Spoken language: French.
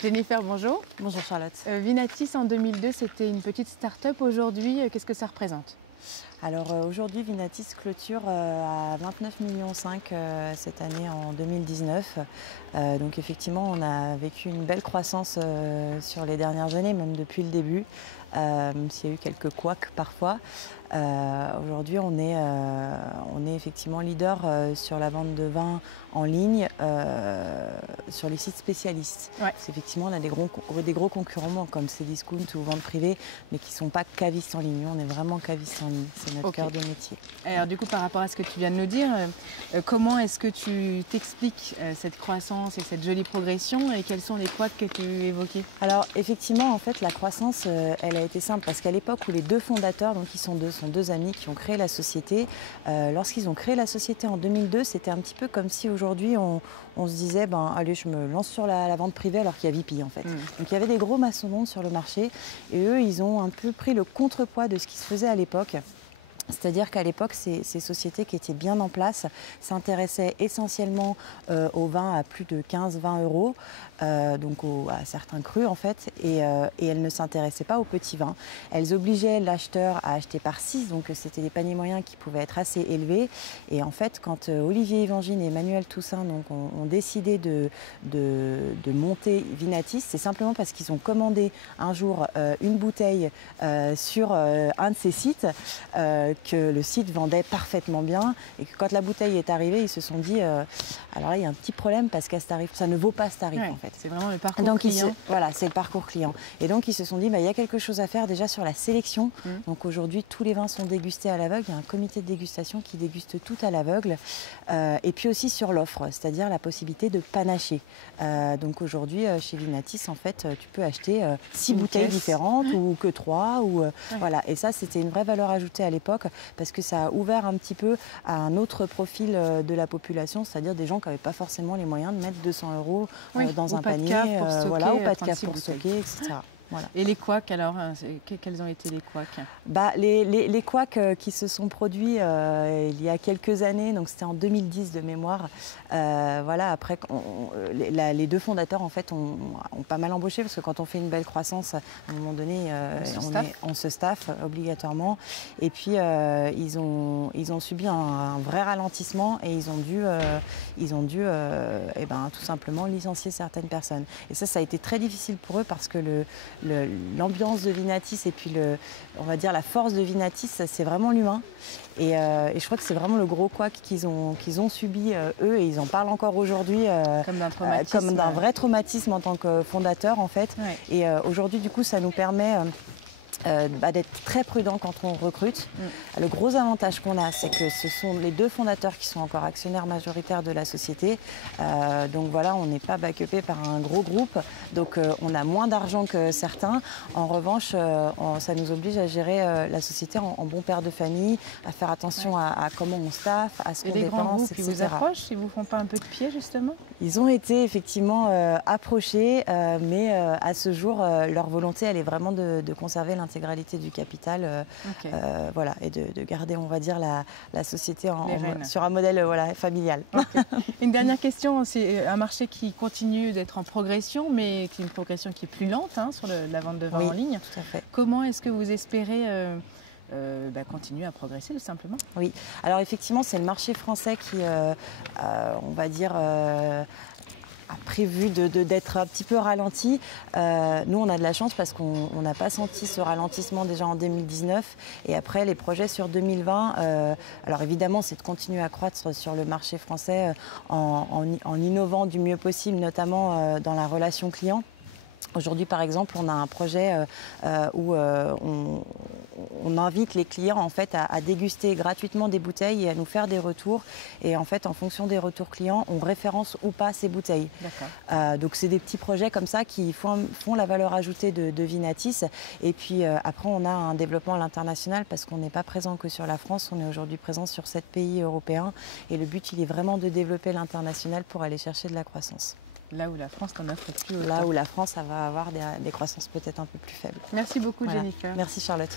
Jennifer, bonjour. Bonjour Charlotte. Vinatis en 2002, c'était une petite start-up. Aujourd'hui, qu'est-ce que ça représente? Alors aujourd'hui, Vinatis clôture à 29,5 millions cette année en 2019. Donc effectivement, on a vécu une belle croissance sur les dernières années, même depuis le début, même s'il y a eu quelques couacs parfois. Aujourd'hui, on est effectivement leader sur la vente de vin en ligne, sur les sites spécialistes. Ouais. Effectivement, on a des gros concurrents comme Cdiscount ou Vente Privée, mais qui ne sont pas cavistes en ligne. Nous, on est vraiment cavistes en ligne. C'est notre cœur de métier. Alors du coup, par rapport à ce que tu viens de nous dire, comment est-ce que tu t'expliques cette croissance et cette jolie progression et quels sont les couacs que tu évoquais? Alors effectivement, en fait, la croissance, elle a été simple parce qu'à l'époque où les deux fondateurs, donc ils sont deux amis qui ont créé la société, lorsqu'ils ont créé la société en 2002, c'était un petit peu comme si aujourd'hui on se disait, ben allez, je me lance sur la vente privée alors qu'il y a Vipi en fait. Donc il y avait des gros mastodontes sur le marché et eux, ils ont un peu pris le contrepoids de ce qui se faisait à l'époque. C'est-à-dire qu'à l'époque, ces sociétés qui étaient bien en place s'intéressaient essentiellement au vin à plus de 15-20 euros, donc à certains crus en fait, et elles ne s'intéressaient pas aux petits vins. Elles obligeaient l'acheteur à acheter par 6, donc c'était des paniers moyens qui pouvaient être assez élevés. Et en fait, quand Olivier Evangine et Emmanuel Toussaint ont décidé de monter Vinatis, c'est simplement parce qu'ils ont commandé un jour une bouteille sur un de ces sites, que le site vendait parfaitement bien et que quand la bouteille est arrivée, ils se sont dit alors là, il y a un petit problème parce qu'à ce tarif, ça ne vaut pas ce tarif en fait. C'est vraiment le parcours client. Voilà, c'est le parcours client. Et donc, ils se sont dit, bah, il y a quelque chose à faire déjà sur la sélection. Donc aujourd'hui, tous les vins sont dégustés à l'aveugle. Il y a un comité de dégustation qui déguste tout à l'aveugle. Et puis aussi sur l'offre, c'est-à-dire la possibilité de panacher. Donc aujourd'hui, chez Vinatis, en fait, tu peux acheter 6 bouteilles différentes ou que 3. Voilà. Et ça, c'était une vraie valeur ajoutée à l'époque parce que ça a ouvert un petit peu à un autre profil de la population, c'est-à-dire des gens qui n'avaient pas forcément les moyens de mettre 200 € dans un panier, voilà, ou pas de cave pour stocker, etc. Voilà. Et les couacs alors, quels ont été les couacs? Bah, les couacs qui se sont produits il y a quelques années, donc c'était en 2010 de mémoire. Voilà, après, les deux fondateurs en fait ont pas mal embauché parce que quand on fait une belle croissance, à un moment donné, on se staffe obligatoirement. Et puis ils ont subi un vrai ralentissement et ils ont dû tout simplement licencier certaines personnes. Et ça a été très difficile pour eux parce que l'ambiance de Vinatis et puis on va dire la force de Vinatis, c'est vraiment l'humain. Et je crois que c'est vraiment le gros couac qu'ils ont subi eux et ils en parlent encore aujourd'hui comme d'un vrai traumatisme en tant que fondateur en fait. Ouais. Et aujourd'hui du coup ça nous permet d'être très prudent quand on recrute. Le gros avantage qu'on a, c'est que ce sont les deux fondateurs qui sont encore actionnaires majoritaires de la société. Donc voilà, on n'est pas backupé par un gros groupe. Donc on a moins d'argent que certains. En revanche, ça nous oblige à gérer la société en bon père de famille, à faire attention à comment on staffe, à ce qu'on dépense, etc. Et les grands groupes, ils vous approchent, ils vous font pas un peu de pied justement? Ils ont été effectivement approchés, mais à ce jour, leur volonté, elle est vraiment de conserver l'intégralité du capital, voilà, et de garder, on va dire, la société sur un modèle familial. Okay. Une dernière question, c'est un marché qui continue d'être en progression, mais qui est une progression qui est plus lente sur la vente de vin en ligne. Tout à fait. Comment est-ce que vous espérez continuer à progresser tout simplement? Oui, alors effectivement, c'est le marché français qui, on va dire, a prévu d'être un petit peu ralenti. Nous, on a de la chance parce qu'on n'a pas senti ce ralentissement déjà en 2019. Et après, les projets sur 2020, alors évidemment, c'est de continuer à croître sur le marché français en innovant du mieux possible, notamment dans la relation client. Aujourd'hui, par exemple, on a un projet où on invite les clients en fait, à déguster gratuitement des bouteilles et à nous faire des retours. Et en fait, en fonction des retours clients, on référence ou pas ces bouteilles. Donc, c'est des petits projets comme ça qui font la valeur ajoutée de Vinatis. Et puis, après, on a un développement à l'international parce qu'on n'est pas présent que sur la France. On est aujourd'hui présent sur 7 pays européens. Et le but, il est vraiment de développer l'international pour aller chercher de la croissance. Là où la France n'en offre plus autant. Là où la France, ça va avoir des croissances peut-être un peu plus faibles. Merci beaucoup, Jennifer. Merci, Charlotte.